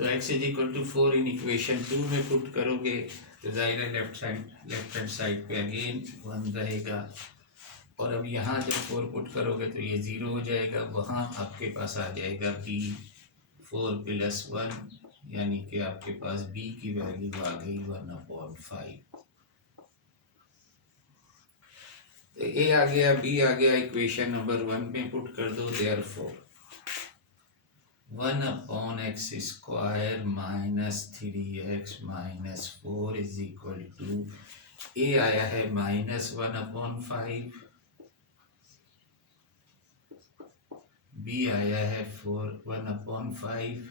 तो x is equal to 4 in equation 2 में put करोगे तो जाहिर है लेफ्ट हैंड साइड पे अगेन 1 रहेगा, और अब यहाँ जब 4 पुट करोगे तो ये 0 हो जाएगा, वहाँ आपके पास आ जाएगा b 4 प्लस 1, यानी कि आपके पास b की वैल्यू आ गई 1/5। तो ए आ गया, बी आ गया, इक्वेशन नंबर 1 में पुट कर दो। Therefore 1/x² minus 3x minus 4 is equal to, a आया है -1/5, बी आया है 1/5,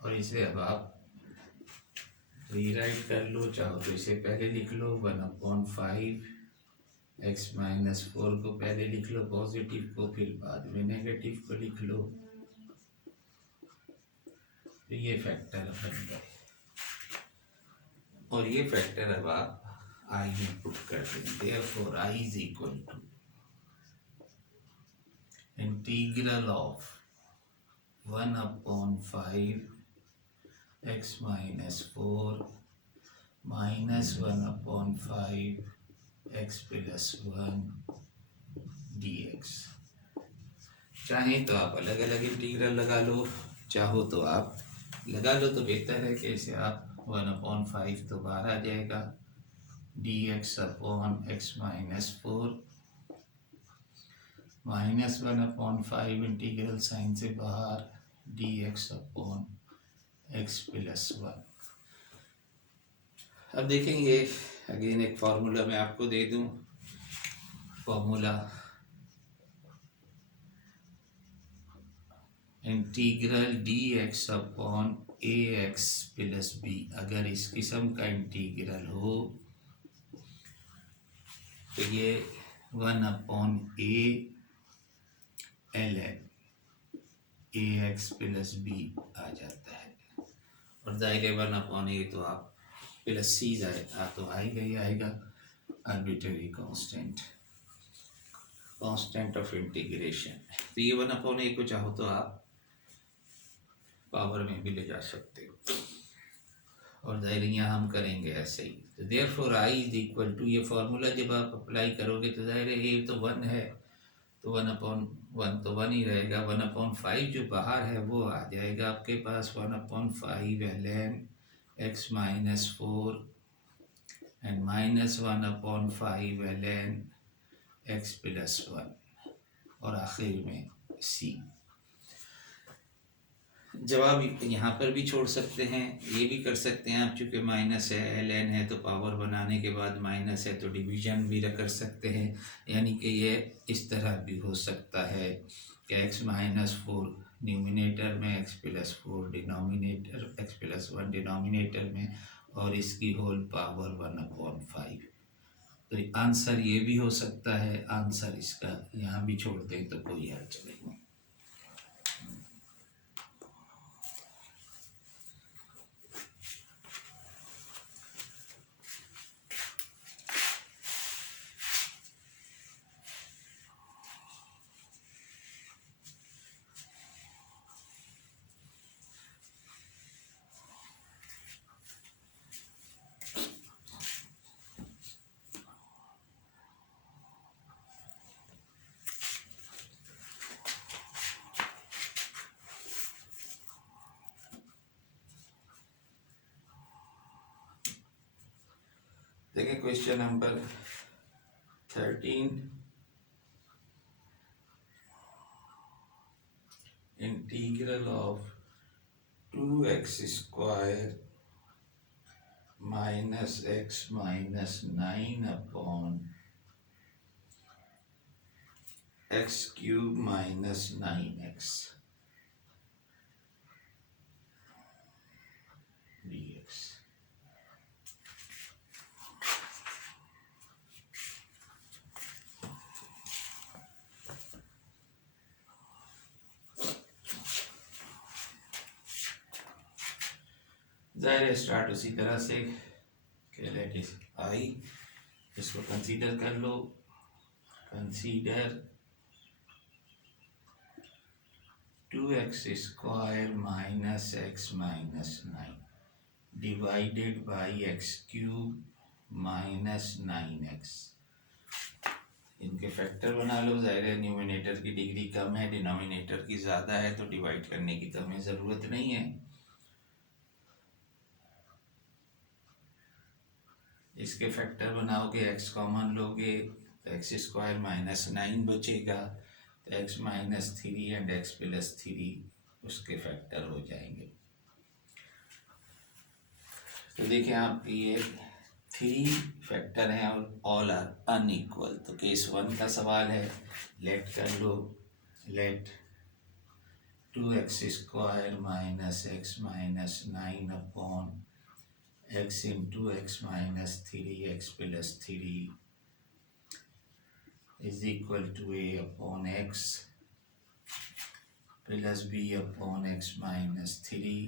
और इसे अब आप रीराइट कर लो, चाहो तो इसे पहले लिख लो 1/5, x माइनस 4 को पहले लिख लो पॉजिटिव को, फिर बाद में नेगेटिव को लिख लो। तो ये फैक्टर बन गए, और ये फैक्टर अब आप आई में पुट कर देंगे। Therefore I is equal to integral of 1/5 x minus 4 minus 1/5 x plus 1 dx। चाहें तो आप अलग अलग इंटीग्रल लगा लो, चाहो तो आप लगा लो तो बेहतर है कि इसे आप 1/5 तो बाहर आ जाएगा, dx upon x minus 4 minus 1/5 integral sign से बाहर dx अपॉन x प्लस 1। अब देखेंगे अगेन एक फार्मूला मैं आपको दे दूं, formula integral dx upon ax plus b। अगर इस किस्म का इंटीग्रल हो तो ये 1/a ln ax plus b आ जाता है, और जाहिर है 1/a तो आप प्लस सी जाएगा तो आएगा ही आएगा, आर्बिट्ररी कांस्टेंट ऑफ इंटीग्रेशन। तो ये 1/a को चाहो तो आप पावर में भी ले जा सकते हो, और जाहिर यहाँ हम करेंगे ऐसे ही। तो therefore I is equal to, ये फार्मूला जब आप अप्लाई करोगे तो जाहिर है ये तो 1 है, तो 1/1 तो 1 ही रहेगा, 1/5 जो बाहर है वो आ जाएगा आपके पास 1/5 ln x minus 4 and minus 1/5 ln x plus 1, और आखिर में c। जवाब यहाँ पर भी छोड़ सकते हैं, ये भी कर सकते हैं आप, चूँकि माइनस है ln है तो पावर बनाने के बाद माइनस है तो डिवीजन भी कर सकते हैं, यानी कि ये इस तरह भी हो सकता है कि x माइनस 4 न्यूमिनेटर में, x plus 4 denominator, x plus 1 denominator में, और इसकी होल पावर 1/5। तो आंसर ये भी हो सकता है, आंसर इसका यहाँ भी छोड़ दें तो कोई हर्ज नहीं। देखिए question number 13, integral of 2x² minus x minus 9 upon x³ minus 9x dx। जाहिर है स्टार्ट उसी तरह से कि लेट इज आई, इसको कंसीडर कर लो, consider 2 2x² minus x minus 9 divided by x³ minus 9x। इनके फैक्टर बना लो। ज़ाहिर है न्यूमिनेटर की डिग्री कम है, डिनोमिनेटर की ज़्यादा है, तो डिवाइड करने की तो हमें ज़रूरत नहीं है। इसके फैक्टर बनाओगे, x कॉमन लोगे तो x² माइनस 9 बचेगा, तो x minus 3 and x plus 3 उसके फैक्टर हो जाएंगे। तो देखें आप ये 3 फैक्टर हैं और ऑल आर अनइक्वल। तो केस 1 का सवाल है, लेट कर लो, let 2x² minus x minus 9 upon x into x minus 3x plus 3 is equal to a upon x plus b upon x minus 3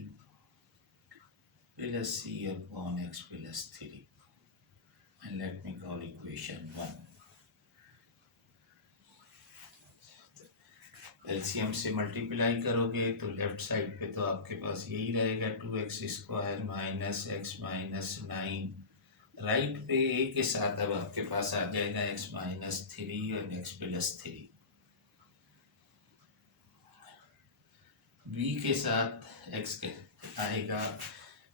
plus c upon x plus 3 and let me call equation 1। LCM से multiply करोगे तो left side पे तो आपके पास यही रहेगा 2x² minus x minus 9। Right पे a के साथ अब आपके पास आ जाएगा x माइनस 3 और x प्लस 3। b के साथ x के आएगा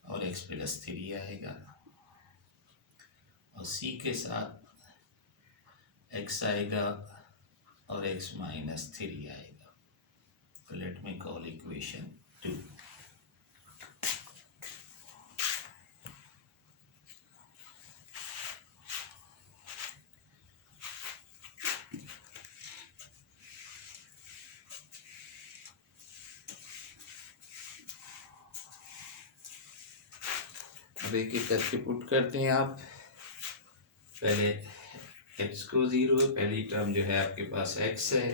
और x प्लस 3 आएगा, और c के साथ x आएगा और x माइनस 3 आएगा। तो लेट मी कॉल इक्वेशन 2। अब एक एक करके पुट करते हैं आप। पहले x को 0, पहली टर्म जो है आपके पास x है,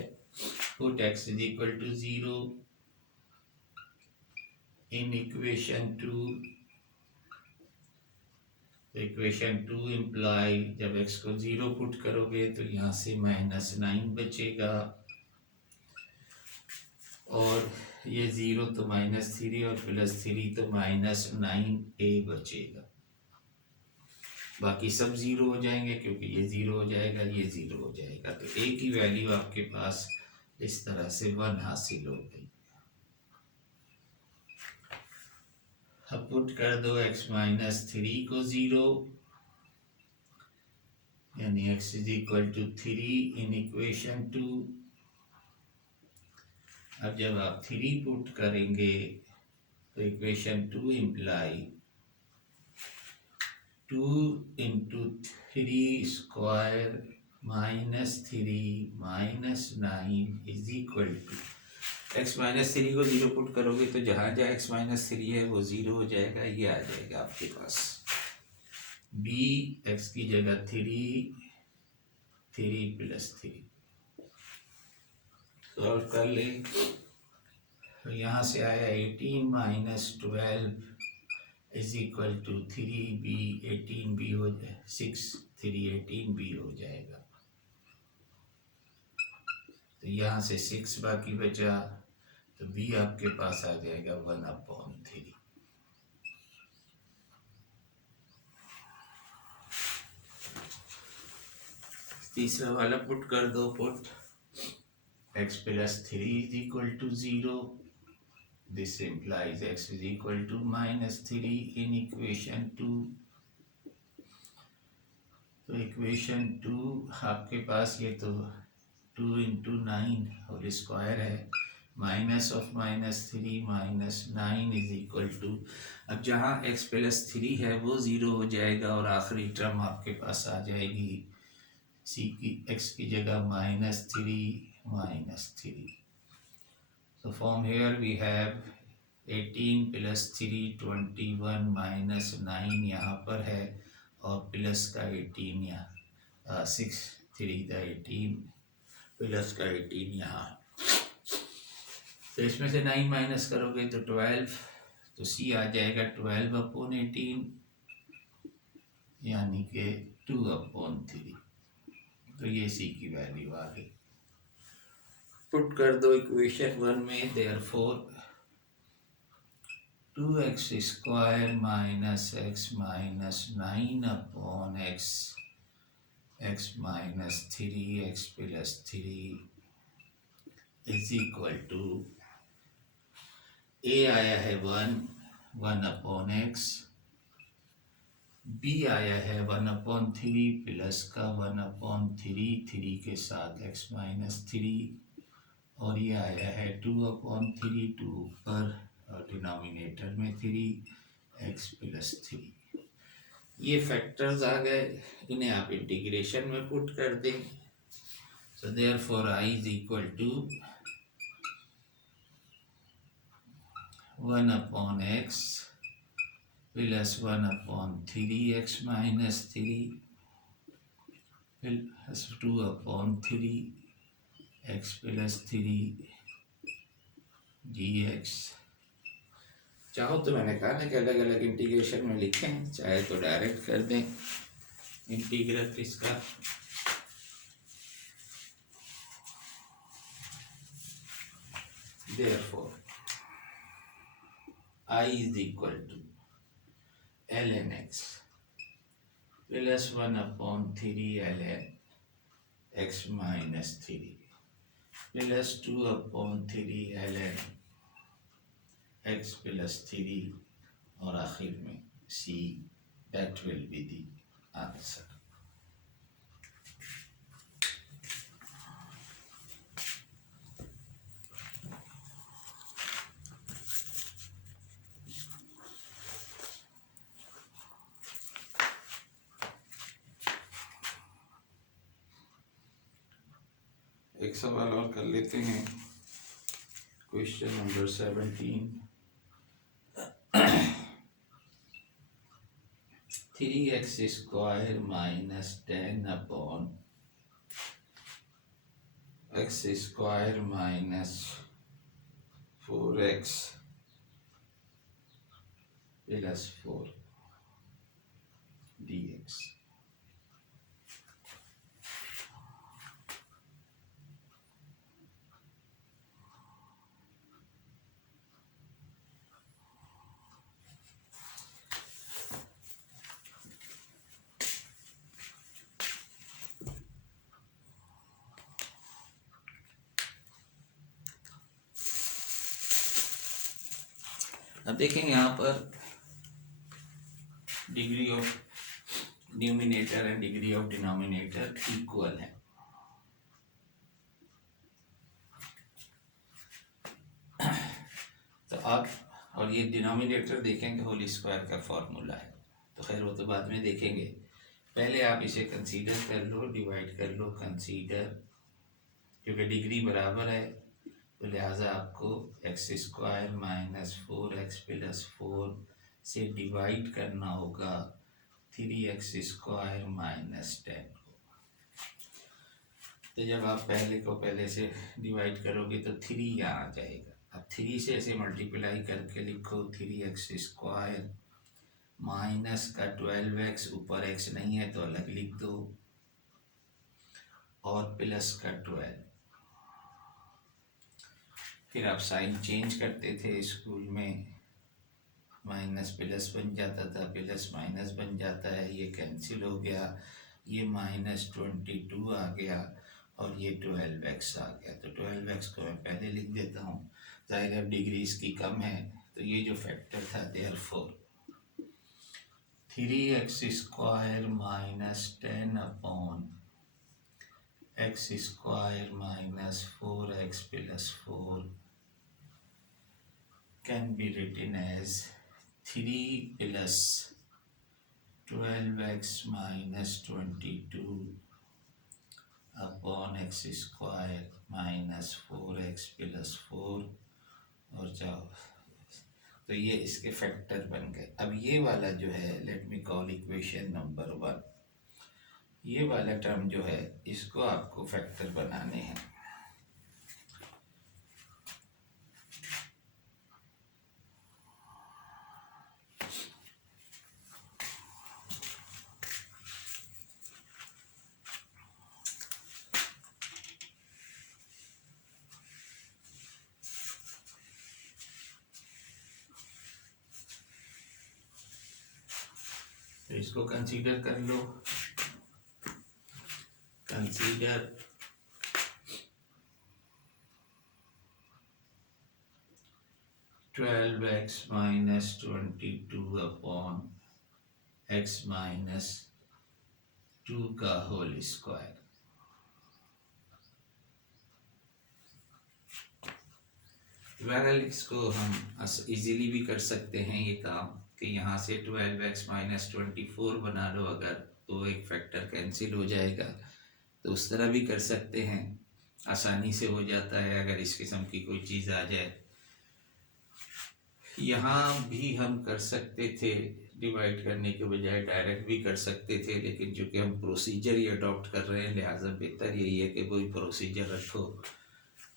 put x is equal to 0 in equation 2। Equation 2 imply जब x को 0 पुट करोगे तो यहाँ से माइनस 9 बचेगा, और ये 0 तो माइनस 3 और प्लस 3 तो माइनस 9a बचेगा। बाकी सब 0 हो जाएंगे क्योंकि ये 0 हो जाएगा, ये 0 हो जाएगा। तो a की वैल्यू आपके पास इस तरह से 1 हासिल हो गई। अब पुट कर दो x माइनस 3 को 0, यानी x is equal to 3 in equation 2। अब जब आप 3 पुट करेंगे तो equation 2 imply 2 into 3 square minus 3 minus 9 is equal to x minus 3 को 0 पुट करोगे तो जहाँ जहाँ x माइनस 3 है वो 0 हो जाएगा, ये आ जाएगा आपके पास b x की जगह 3 प्लस 3 सॉल्व कर ले। तो यहाँ से आया 18 minus 12 is equal to 3b। 18b हो जाए 6 3 18b हो जाएगा। तो यहाँ से 6 बाकी बचा, तो b आपके पास आ जाएगा 1/3। तीसरा वाला पुट कर दो, put x plus 3 is equal to 0। This implies x is equal to minus 3 in equation 2। तो इक्वेशन 2 आपके पास ये तो 2 इंटू 9 होल स्क्वायर है, minus of minus 3 minus 9 is equal to, अब जहाँ x प्लस 3 है वो 0 हो जाएगा और आखिरी टर्म आपके पास आ जाएगी c की x की जगह minus 3। So from here we have 18 plus 3 21 minus 9 यहाँ पर है, और प्लस का 18 यहाँ 6 3 का 18 प्लस का 18 यहाँ। तो इसमें से 9 माइनस करोगे तो 12, तो c आ जाएगा 12/18 यानी कि 2/3। तो ये c की वैल्यू आ गई। पुट कर दो इक्वेशन 1 में, therefore 2x square minus x minus 9 upon x minus 3x plus 3 is equal to a आया है 1 अपॉन x, b आया है 1/3 प्लस का 1/3 के साथ x माइनस 3, और ये आया है 2/3 2 ऊपर और डिनोमिनेटर में 3x प्लस 3। ये फैक्टर्स आ गए, इन्हें आप इंटीग्रेशन में पुट कर दें। So therefore I is equal to 1/x प्लस 1/3x minus 3 plus 2/3x plus 3 dx। चाहो तो मैंने कहा ना कि अलग अलग इंटीग्रेशन में लिखें, चाहे तो डायरेक्ट कर दें इंटीग्रल इसका। Therefore I is equal to ln x plus 1/3 ln x minus 3 plus 2/3 ln x plus 3 और आखिर में c, that will be the answer। एक सवाल और कर लेते हैं, question number 17। 3x square minus 10 upon x square minus 4x plus 4 dx। अब देखेंगे यहाँ पर degree of numerator and degree of denominator equal है। तो आप और ये डिनोमिनेटर देखेंगे होल स्क्वायर का फॉर्मूला है, तो खैर वो तो बाद में देखेंगे। पहले आप इसे कंसीडर कर लो, डिवाइड कर लो, कंसीडर, क्योंकि डिग्री बराबर है तो लिहाजा आपको x square minus 4x plus 4 से डिवाइड करना होगा 3x स्क्वायर माइनस 10 को। तो जब आप पहले को पहले से डिवाइड करोगे तो 3 यहाँ आ जाएगा। अब 3 से ऐसे मल्टीप्लाई करके लिखो 3x स्क्वायर माइनस का 12x, ऊपर x नहीं है तो अलग लिख दो, और प्लस का 12। फिर आप साइन चेंज करते थे स्कूल में, माइनस प्लस बन जाता था, प्लस माइनस बन जाता है, ये कैंसिल हो गया, ये -22 आ गया और ये 12x आ गया। तो 12x को मैं पहले लिख देता हूँ, जाहिर है डिग्री इसकी कम है तो ये जो फैक्टर था therefore 3x square minus 10 upon x square minus 4x plus 4 can be written as 3 plus 12x minus 22 upon x square minus 4x plus 4। और जाओ, तो ये इसके फैक्टर बन गए। अब ये वाला जो है, let me call equation number 1, ये वाला टर्म जो है इसको आपको फैक्टर बनाने हैं। तो इसको कंसीडर कर लो, consider 12x minus 22 upon x minus 2 का होल स्क्वायर। बहरहाल इसको हम इजीली भी कर सकते हैं ये काम कि यहाँ से 12x minus 24 बना लो अगर, तो एक फैक्टर कैंसिल हो जाएगा, तो उस तरह भी कर सकते हैं, आसानी से हो जाता है अगर इस किस्म की कोई चीज़ आ जाए। यहाँ भी हम कर सकते थे, डिवाइड करने के बजाय डायरेक्ट भी कर सकते थे, लेकिन चूँकि हम प्रोसीजर ही अडॉप्ट कर रहे हैं लिहाजा बेहतर यही है कि कोई प्रोसीजर रखो।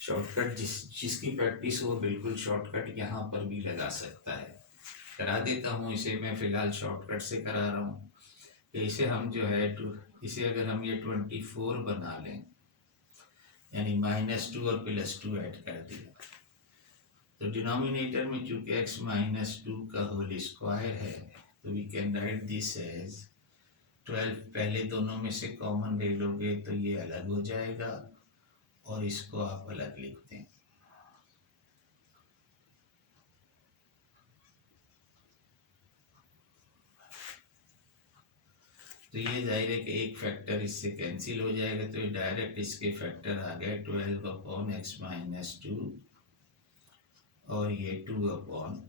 शॉर्टकट जिसकी प्रैक्टिस हो बिल्कुल शॉर्टकट यहाँ पर भी लगा सकता है। करा देता हूँ इसे, मैं फ़िलहाल शॉर्टकट से करा रहा हूँ कि इसे हम जो है इसे अगर हम ये 24 बना लें, यानी -2 और +2 ऐड कर दिया, तो डिनोमिनेटर में चूँकि x - 2 का होल स्क्वायर है, तो we can write this as 12। पहले दोनों में से कॉमन ले लोगे तो ये अलग हो जाएगा और इसको आप अलग लिख दें। तो ये जाहिर है कि एक फैक्टर इससे कैंसिल हो जाएगा, तो ये डायरेक्ट इसके फैक्टर आ गए 12 अपॉन x - 2 और ये 2 अपॉन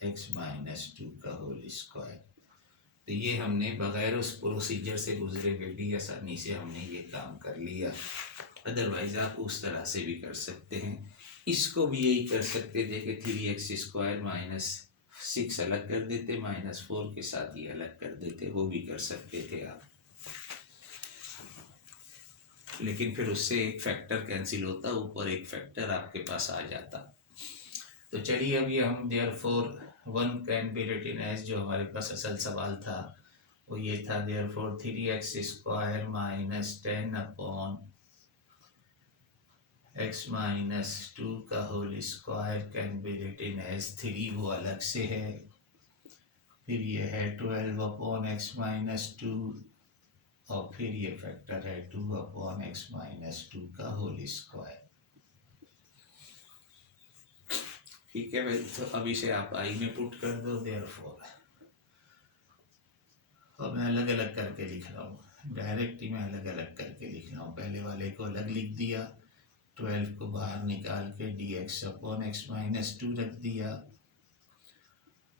x - 2 का होल स्क्वायर। तो ये हमने बगैर उस प्रोसीजर से गुजरे हुए भी आसानी से हमने ये काम कर लिया। अदरवाइज़ आप उस तरह से भी कर सकते हैं, इसको भी यही कर सकते थे कि 3x² - 6 अलग कर देते, -4 के साथ ये अलग कर देते, वो भी कर सकते थे आप, लेकिन फिर उससे एक फैक्टर कैंसिल होता, ऊपर एक फैक्टर आपके पास आ जाता। तो चलिए अभी हम therefore 1 can be written as, जो हमारे पास असल सवाल था वो ये था, देयरफॉर 3x² - 10 अपॉन x - 2 का whole square can be written as 3, वो अलग से है। फिर ये है 12 अपॉन x - 2 और फिर ये फैक्टर है 2 अपॉन x - 2 का होल स्क्वायर। ठीक है भाई, तो अभी से आप आई में पुट कर दो देयरफॉर, और मैं अलग अलग करके लिख रहा हूँ, डायरेक्ट ही मैं अलग अलग करके लिख रहा हूँ। पहले वाले को अलग लिख दिया, 12 को बाहर निकाल के dx अपॉन x - 2 रख दिया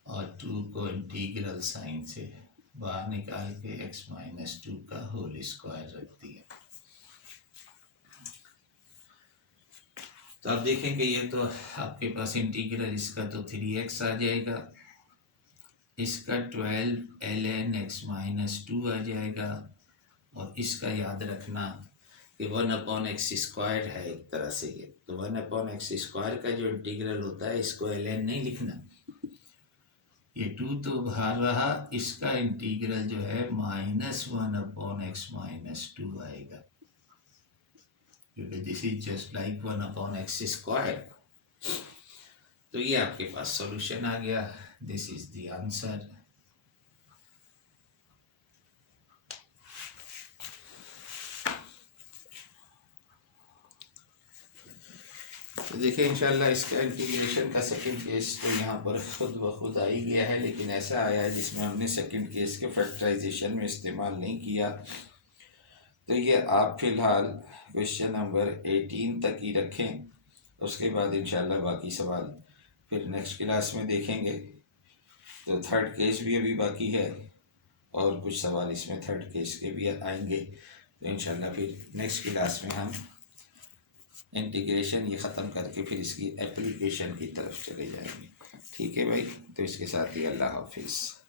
और 2 को इंटीग्रल साइन से बाहर निकाल के x - 2 का होल स्क्वायर रख दिया। तो आप देखेंगे ये तो आपके पास इंटीग्रल इसका तो 3x आ जाएगा, इसका 12 ln x - 2 आ जाएगा, और इसका याद रखना कि 1/x² है एक तरह से ये, तो 1/x² का जो इंटीग्रल होता है इसको ln नहीं लिखना, ये 2 तो बाहर रहा, इसका इंटीग्रल जो है -1/x - 2 आएगा, क्योंकि this is just like 1/x²। तो ये आपके पास सॉल्यूशन आ गया, दिस इज द आंसर। तो देखिए इंशाल्लाह इसका इंटीग्रेशन का सेकंड केस तो यहाँ पर खुद ब खुद आ ही गया है, लेकिन ऐसा आया है जिसमें हमने सेकंड केस के फैक्टराइजेशन में इस्तेमाल नहीं किया। तो ये आप फिलहाल क्वेश्चन नंबर 18 तक ही रखें, उसके बाद इंशाल्लाह बाकी सवाल फिर नेक्स्ट क्लास में देखेंगे। तो थर्ड केस भी अभी बाकी है और कुछ सवाल इसमें थर्ड केस के भी आएंगे, तो इंशाल्लाह फिर नेक्स्ट क्लास में हम इंटीग्रेशन ये ख़त्म करके फिर इसकी एप्लीकेशन की तरफ चले जाएंगे। ठीक है भाई, तो इसके साथ ही अल्लाह हाफिज़।